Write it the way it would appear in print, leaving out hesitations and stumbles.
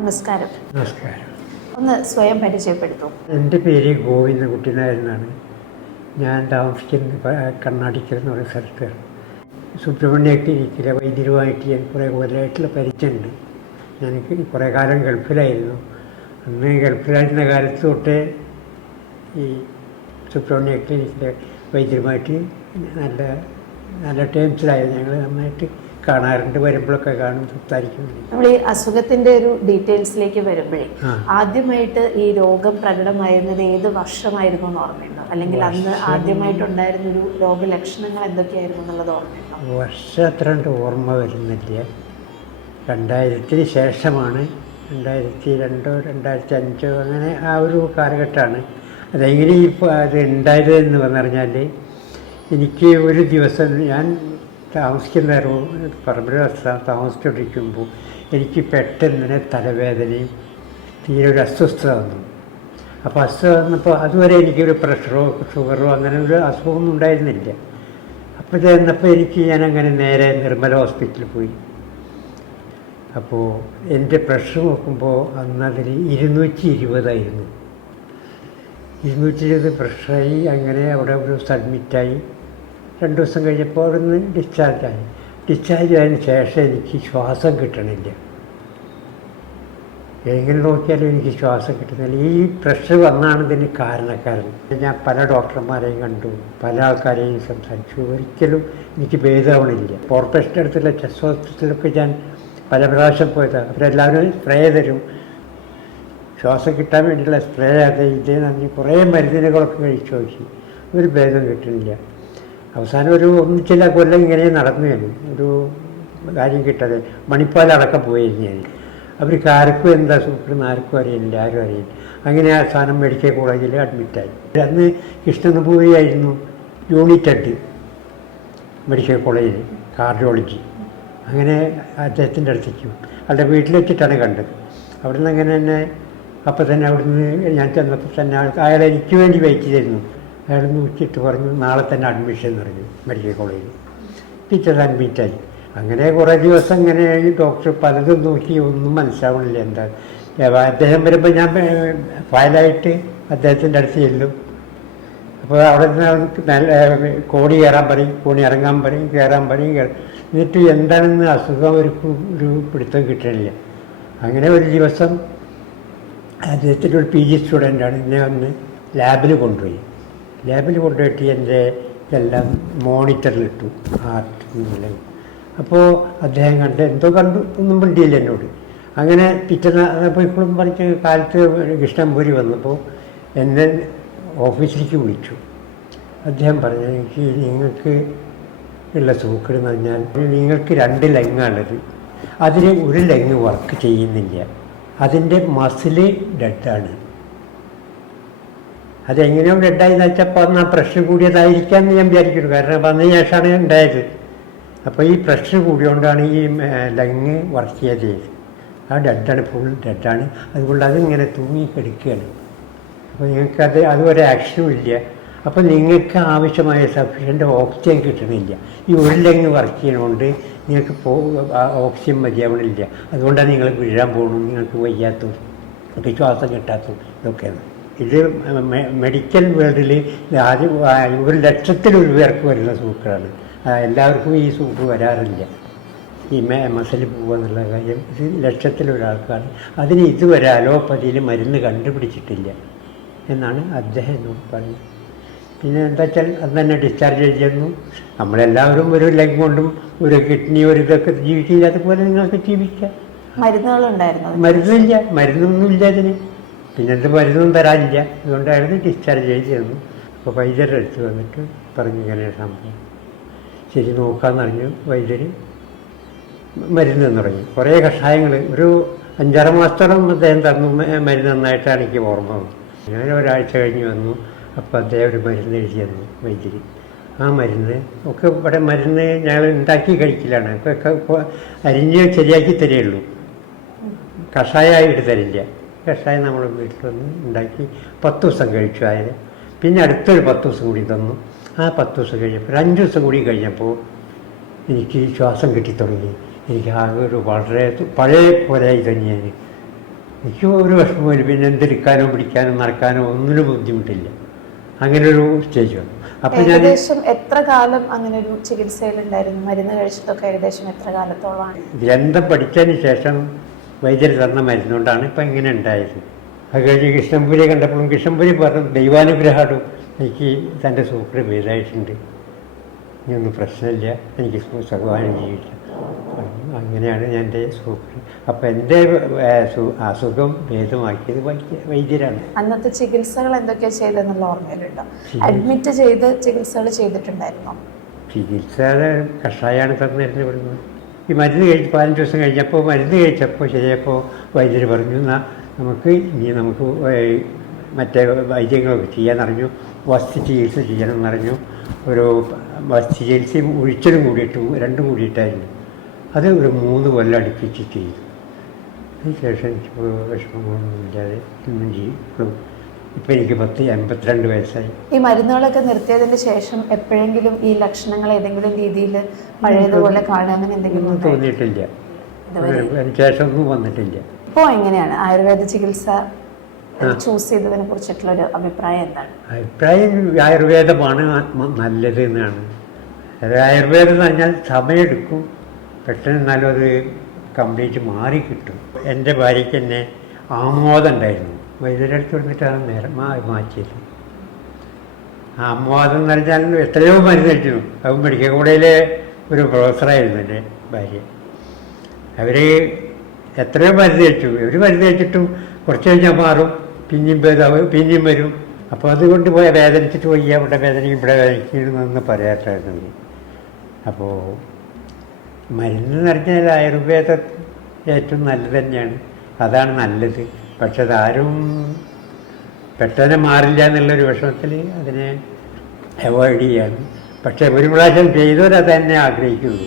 നമസ്കാരം. നമസ്കാരം. ഒന്ന് സ്വയം പരിചയപ്പെടുത്തൂ. എൻ്റെ പേര് ഗോവിന്ദൻകുട്ടി നായർ എന്നാണ്. ഞാൻ താമസിക്കുന്ന കർണാടകയിൽ എന്ന് പറയുന്ന സ്ഥലത്ത് സുബ്രഹ്മണ്യ ക്ലിനിക്കിലെ വൈദ്യരുമായിട്ട് ഞാൻ കുറേ കൊല്ലമായിട്ടുള്ള പരിചയമുണ്ട്. ഞാൻ കുറേ കാലം ഗൾഫിലായിരുന്നു. അന്ന് ഗൾഫിലായിരുന്ന കാലത്ത് തൊട്ടേ ഈ സുബ്രഹ്മണ്യ ക്ലിനിക്കിലെ വൈദ്യരുമായിട്ട് നല്ല നല്ല ടേംസിലായിരുന്നു. ഞങ്ങൾ നന്നായിട്ട് കാണാറുണ്ട്, വരുമ്പോഴൊക്കെ കാണും, സംസാരിക്കുന്നുണ്ട്. നമ്മൾ ഈ അസുഖത്തിന്റെ ഒരു ഡീറ്റെയിൽസിലേക്ക് വരുമ്പോഴേ ആദ്യമായിട്ട് ഈ രോഗം പ്രകടമായിരുന്നത് ഏത് വർഷമായിരുന്നു എന്ന് ഓർമ്മയുണ്ടോ? അല്ലെങ്കിൽ അന്ന് ആദ്യമായിട്ടുണ്ടായിരുന്ന ഒരു രോഗലക്ഷണങ്ങൾ എന്തൊക്കെയായിരുന്നു എന്നുള്ളത് ഓർമ്മയുണ്ടോ? വർഷം അത്ര ഓർമ്മ വരുന്നില്ല. 2000-ന് ശേഷമാണ്, 2002 2005 അങ്ങനെ ആ ഒരു കാലഘട്ടമാണ്. അതെങ്ങനെ ഇപ്പോൾ അത് ഉണ്ടായത് എന്ന് പറഞ്ഞാൽ, എനിക്ക് ഒരു ദിവസം ഞാൻ താമസിക്കുന്ന പറമ്പിൽ താമസിച്ചുകൊണ്ടിരിക്കുമ്പോൾ എനിക്ക് പെട്ടെന്ന് തലവേദനയും തീരെ ഒരു അസ്വസ്ഥത വന്നു. അപ്പോൾ അസ്വസ്ഥത വന്നപ്പോൾ അതുവരെ എനിക്കൊരു പ്രഷറോ ഷുഗറോ അങ്ങനെ ഒരു അസുഖമൊന്നും ഉണ്ടായിരുന്നില്ല. അപ്പോൾ ചെന്നപ്പോൾ ഞാനങ്ങനെ നേരെ നിർമ്മല ഹോസ്പിറ്റലിൽ പോയി. അപ്പോൾ എൻ്റെ പ്രഷർ നോക്കുമ്പോൾ അന്നതിൽ 220 220 പ്രഷറായി. അങ്ങനെ അവിടെ ഒരു അഡ്മിറ്റായി. 2 ദിവസം കഴിഞ്ഞപ്പോൾ അവിടെ നിന്ന് ഡിസ്ചാർജായി. ഡിസ്ചാർജ് ആയതിനു ശേഷം എനിക്ക് ശ്വാസം കിട്ടണില്ല. എങ്ങനെ നോക്കിയാലും എനിക്ക് ശ്വാസം കിട്ടുന്നില്ല. ഈ പ്രഷർ വന്നാണ് ഇതിന് കാരണക്കാരൻ. ഞാൻ പല ഡോക്ടർമാരെയും കണ്ടു, പല ആൾക്കാരെയും സംസാരിച്ചു. ഒരിക്കലും എനിക്ക് ഭേദമാവണില്ല. കോർപ്പറേഷൻ്റെ അടുത്തുള്ള ചെസ് ഹോസ്പിറ്റലിലൊക്കെ ഞാൻ പല പ്രാവശ്യം പോയതാണ്. അവരെല്ലാവരും സ്പ്രേ തരും, ശ്വാസം കിട്ടാൻ വേണ്ടിയുള്ള സ്പ്രേ. അത് ഇതേ നന്ദി കുറേ മരുന്നുകളൊക്കെ കഴിച്ചു നോക്കി, ഒരു ഭേദം കിട്ടുന്നില്ല. അവസാനം ഒരു ഒന്നിച്ചില്ല കൊല്ലം ഇങ്ങനെ നടന്നു കഴിഞ്ഞു. ഒരു കാര്യം കിട്ടാതെ മണിപ്പാലടക്കം പോയിരുന്നു ഞാൻ. അവർക്ക് ആർക്കും എന്താ സൂക്കറെന്ന് ആർക്കും അറിയില്ല, ആരും അറിയില്ല. അങ്ങനെ അവസാനം മെഡിക്കൽ കോളേജിൽ അഡ്മിറ്റായി. അന്ന് കൃഷ്ണനപൂരിയായിരുന്നു യൂണിറ്റ് ഹെഡ് മെഡിക്കൽ കോളേജിൽ, കാർഡിയോളജി. അങ്ങനെ അദ്ദേഹത്തിൻ്റെ അടുത്തേക്ക് അവരുടെ വീട്ടിൽ വെച്ചിട്ടാണ് കണ്ടത്. അവിടെ നിന്ന് അങ്ങനെ തന്നെ അപ്പം തന്നെ അവിടുന്ന് ഞാൻ ചെന്നപ്പോൾ തന്നെ അയാൾ എനിക്ക് വേണ്ടി വെയിറ്റ് ചെയ്തിരുന്നു. അയാൾ നോക്കിയിട്ട് പറഞ്ഞു നാളെ തന്നെ അഡ്മിഷൻ എന്ന് പറഞ്ഞു മെഡിക്കൽ കോളേജിൽ. ടീച്ചർ അഡ്മിറ്റായി. അങ്ങനെ കുറേ ദിവസം ഇങ്ങനെ ഡോക്ടർ പലതും നോക്കി, ഒന്നും മനസ്സിലാവണില്ല എന്താ. അദ്ദേഹം വരുമ്പോൾ ഞാൻ ഫയലായിട്ട് അദ്ദേഹത്തിൻ്റെ അടുത്ത് ചെല്ലും. അപ്പോൾ അവിടെ നിന്ന് നല്ല കോണി കയറാൻ പറയും, കോണി ഇറങ്ങാൻ പറയും, കയറാൻ പറയും. എന്നിട്ട് എന്താണെന്ന് അസുഖം ഒരു പിടുത്തം കിട്ടണില്ല. അങ്ങനെ ഒരു ദിവസം അദ്ദേഹത്തിൻ്റെ ഒരു PG സ്റ്റുഡൻ്റാണ് എന്നെ വന്ന് ലാബിൽ കൊണ്ടുപോയി. ലാബിൽ കൊണ്ടുപോയിട്ട് എൻ്റെ ഇതെല്ലാം മോണിറ്ററിലിട്ടു, ഹാർട്ട് എന്നുള്ളത്. അപ്പോൾ അദ്ദേഹം എന്തോ കണ്ടു, ഒന്നും മിണ്ടിയില്ല എന്നോട്. അങ്ങനെ പിറ്റേന്ന് അപ്പോൾ ഇപ്പോഴും പറഞ്ഞ് കാലത്ത് കൃഷ്ണൻപൂരി വന്നപ്പോൾ എന്നെ ഓഫീസിലേക്ക് വിളിച്ചു. അദ്ദേഹം പറഞ്ഞു, എനിക്ക് നിങ്ങൾക്ക് ഉള്ള സൂക്കേട് എന്ന് പറഞ്ഞാൽ നിങ്ങൾക്ക് 2 ലെങ്ങാണുള്ളത്. അതിൽ ഒരു ലെങ്ങ് വർക്ക് ചെയ്യുന്നില്ല. അതിൻ്റെ മസില് ഡെഡാണ്. അതെങ്ങനെയോ ഡെഡായെന്ന് വെച്ചാൽ അപ്പോൾ അന്ന് ആ പ്രഷർ കൂടിയതായിരിക്കാമെന്ന് ഞാൻ വിചാരിക്കുന്നു. കാരണം വന്ന ശേഷമാണ് ഉണ്ടായത്. അപ്പോൾ ഈ പ്രഷർ കൂടിയോണ്ടാണ് ഈ ലങ് വർക്ക് ചെയ്തത്. ആ ഡെഡാണ്, ഫുൾ ഡെഡാണ്. അതുകൊണ്ട് അതിങ്ങനെ തൂങ്ങിക്കെടുക്കുകയാണ്. അപ്പോൾ നിങ്ങൾക്കത് അതുവരെ ആക്ഷനും ഇല്ല. അപ്പോൾ നിങ്ങൾക്ക് ആവശ്യമായ സഫീഷ്യൻ്റ് ഓക്സിജൻ കിട്ടണില്ല. ഈ ഒരു ലങ് വർക്ക് ചെയ്യുന്നതുകൊണ്ട് നിങ്ങൾക്ക് ഓക്സിജൻ മതിയാവണില്ല. അതുകൊണ്ടാണ് നിങ്ങൾ വീഴാൻ പോകണം, നിങ്ങൾക്ക് വയ്യാത്തതും ഒക്കെ ശ്വാസം കിട്ടാത്തതും ഇതൊക്കെയാണ്. ഇത് മെഡിക്കൽ വേൾഡിൽ ആദ്യം 1,00,000 പേർക്ക് വരുന്ന സൂക്കറാണ്. എല്ലാവർക്കും ഈ സൂക്ക് വരാറില്ല. ഈ മസിൽ പോവുക എന്നുള്ള കാര്യം ഇത് 1,00,000 അതിന് ഇതുവരെ അലോപ്പതിയിൽ മരുന്ന് കണ്ടുപിടിച്ചിട്ടില്ല എന്നാണ് അദ്ദേഹം എന്നോട് പറയുന്നത്. പിന്നെ എന്താ വെച്ചാൽ അത് തന്നെ ഡിസ്ചാർജ് ചെയ്യുന്നു. നമ്മളെല്ലാവരും ഒരു ലെഗ് കൊണ്ടും ഒരു കിഡ്നി ഒരു ഇതൊക്കെ ജീവിക്കില്ല, അതുപോലെ നിങ്ങൾക്ക് ജീവിക്കാം. മരുന്നുകളുണ്ടായിരുന്നു? മരുന്നില്ല, മരുന്നൊന്നുമില്ല അതിന്. പിന്നെന്ത് മരുന്നൊന്നും തരാനില്ല. അതുകൊണ്ടായിരുന്നു ഡിസ്ചാർജ് ചെയ്ത് തന്നു. അപ്പോൾ വൈദ്യരുടെ അടുത്ത് വന്നിട്ട് പറഞ്ഞു ഇങ്ങനെ സംഭവം. ശരി നോക്കാമെന്ന് പറഞ്ഞു. വൈദ്യർ മരുന്ന് തുടങ്ങി. കുറേ കഷായങ്ങൾ ഒരു 5-6 മാസത്തോളം അദ്ദേഹം തന്നു മരുന്ന്. നന്നായിട്ടാണ് എനിക്ക് ഓർമ്മ വന്നു. ഞാൻ ഒരാഴ്ച കഴിഞ്ഞ് വന്നു. അപ്പോൾ അദ്ദേഹം ഒരു മരുന്ന് എഴുതി തന്നു വൈദ്യർ. ആ മരുന്ന് ഒക്കെ ഇവിടെ മരുന്ന് ഞങ്ങൾ ഉണ്ടാക്കി കഴിക്കലാണ്. ഒക്കെ അരിഞ്ഞ് ശരിയാക്കി തരുള്ളൂ, കഷായമായിട്ട് തരില്ല. കഷായം നമ്മൾ വീട്ടിൽ വന്ന് ഉണ്ടാക്കി 10 ദിവസം കഴിച്ചു. ആയത് പിന്നെ അടുത്തൊരു 10 ദിവസം കൂടി തന്നു. ആ 10 ദിവസം കഴിഞ്ഞപ്പോൾ 5 ദിവസം കൂടി കഴിഞ്ഞപ്പോൾ എനിക്ക് ശ്വാസം കിട്ടിത്തുടങ്ങി. എനിക്ക് ആകെ ഒരു വളരെ പഴയ പോലെ തന്നെയാണ്. എനിക്ക് ഒരു വിഷമമില്ല. പിന്നെ എന്തെടുക്കാനോ പിടിക്കാനോ നടക്കാനോ ഒന്നിനും ബുദ്ധിമുട്ടില്ല. അങ്ങനെ ഒരു സ്റ്റേജ് വന്നു. അപ്പം ഞാൻ ഏകദേശം എത്ര കാലം അങ്ങനെ ഒരു ചികിത്സയിലുണ്ടായിരുന്നു? മരുന്ന് കഴിച്ചിട്ടൊക്കെ ഏകദേശം എത്ര കാലത്തോളമാണ്? ഗ്രന്ഥം പഠിച്ചതിന് ശേഷം വൈദ്യർ തന്ന മരുന്നുകൊണ്ടാണ് ഇപ്പം ഇങ്ങനെ ഉണ്ടായത്. അത് കഴിഞ്ഞ് കൃഷ്ണൻപുരിയെ കണ്ടപ്പോഴും കൃഷ്ണൻപുരി പറഞ്ഞു ദൈവാനുഗ്രഹമാണോ എനിക്ക് തൻ്റെ സൂപ്പർ ഭേദമായിട്ടുണ്ട്, ഇനിയൊന്നും പ്രശ്നമില്ല, എനിക്ക് സുഖമാനും ജീവിക്കാം. അങ്ങനെയാണ് ഞാൻ എൻ്റെ സൂപ്പർ. അപ്പം എൻ്റെ അസുഖം ഭേദമാക്കിയത് വൈദ്യരാണ്. അന്നത്തെ ചികിത്സകൾ എന്തൊക്കെയാണ് ചെയ്തതെന്നുള്ള ഓർമ്മയിലുണ്ടോ? അഡ്മിറ്റ് ചെയ്ത് ചികിത്സകൾ ചെയ്തിട്ടുണ്ടായിരുന്നോ? ചികിത്സ കഷായമാണ് തന്നിരുന്നത് ഇവിടുന്ന്. ഈ മരുന്ന് കഴിച്ച് 15 ദിവസം കഴിഞ്ഞപ്പോൾ മരുന്ന് കഴിച്ചപ്പോൾ ശരിയപ്പോൾ വൈദ്യർ പറഞ്ഞു എന്നാൽ നമുക്ക് മറ്റേ വൈദ്യങ്ങളൊക്കെ ചെയ്യാമെന്നറിഞ്ഞു. വസ്തു ചികിത്സ ചെയ്യണമെന്നറിഞ്ഞു. ഒരു വസ്തു ചികിത്സയും ഒഴിച്ചതും കൂടിയിട്ട് രണ്ടും കൂടിയിട്ടായിരുന്നു. അത് ഒരു 3 കൊല്ലം അടുപ്പിച്ച് ചെയ്തു. അതിനുശേഷം എനിക്ക് വിഷമങ്ങളൊന്നും ഇല്ലാതെ ഇന്നും ജീവിക്കും. ഇപ്പം എനിക്ക് 82 വയസ്സായി. ഈ മരുന്നുകളൊക്കെ നിർത്തിയതിന് ശേഷം എപ്പോഴെങ്കിലും ഈ ലക്ഷണങ്ങൾ ഏതെങ്കിലും രീതിയിൽ പഴയതുപോലെ കാണാൻ അങ്ങനെ എന്തെങ്കിലും തോന്നിയിട്ടില്ല. അതിന് ശേഷം ഒന്നും വന്നിട്ടില്ല. ഇപ്പോൾ എങ്ങനെയാണ് ആയുർവേദ ചികിത്സ ചൂസ് ചെയ്തതിനെ കുറിച്ചിട്ടുള്ളൊരു അഭിപ്രായം എന്താണ്? അഭിപ്രായം ആയുർവേദമാണ് നല്ലത് എന്നാണ്. അത് ആയുർവേദം എന്ന് പറഞ്ഞാൽ സമയമെടുക്കും, പെട്ടെന്ന് എന്നാലും അത് കംപ്ലീറ്റ് മാറിക്കിട്ടും. എൻ്റെ ഭാര്യയ്ക്ക് തന്നെ ആമോദം ഉണ്ടായിരുന്നു. വൈദ്യുതിയടുത്ത് വന്നിട്ടാണ് നേരം മാറ്റിയത്. ആമോദം എന്ന് പറഞ്ഞാൽ എത്രയോ മരുന്ന് കഴിച്ചിരുന്നു. അവൻ മെഡിക്കൽ കോളേജിലെ ഒരു പ്രൊഫസറായിരുന്നു എൻ്റെ ഭാര്യ. അവർ എത്രയോ മരുന്ന് കഴിച്ചു. ഒരു മരുന്ന് കഴിച്ചിട്ടും കുറച്ച് കഴിഞ്ഞാൽ മാറും, പിന്നെയും വരും. അപ്പോൾ അതുകൊണ്ട് വേദനിച്ചിട്ട് പോയി അവിടെ വേദനയും ഇവിടെ വേദനിക്കണമെന്ന് പറയാത്തായിരുന്നു. അപ്പോൾ മരുന്ന് എന്ന് പറഞ്ഞാൽ ആയുർവേദം ഏറ്റവും നല്ലത് തന്നെയാണ്, അതാണ് നല്ലത്. പക്ഷെ അതാരും പെട്ടെന്ന് മാറില്ല എന്നുള്ളൊരു വിഷമത്തിൽ അതിനെ അവോയ്ഡ് ചെയ്യാണ്. പക്ഷേ ഒരു പ്രാവശ്യം ചെയ്തവരത് തന്നെ ആഗ്രഹിക്കുള്ളൂ.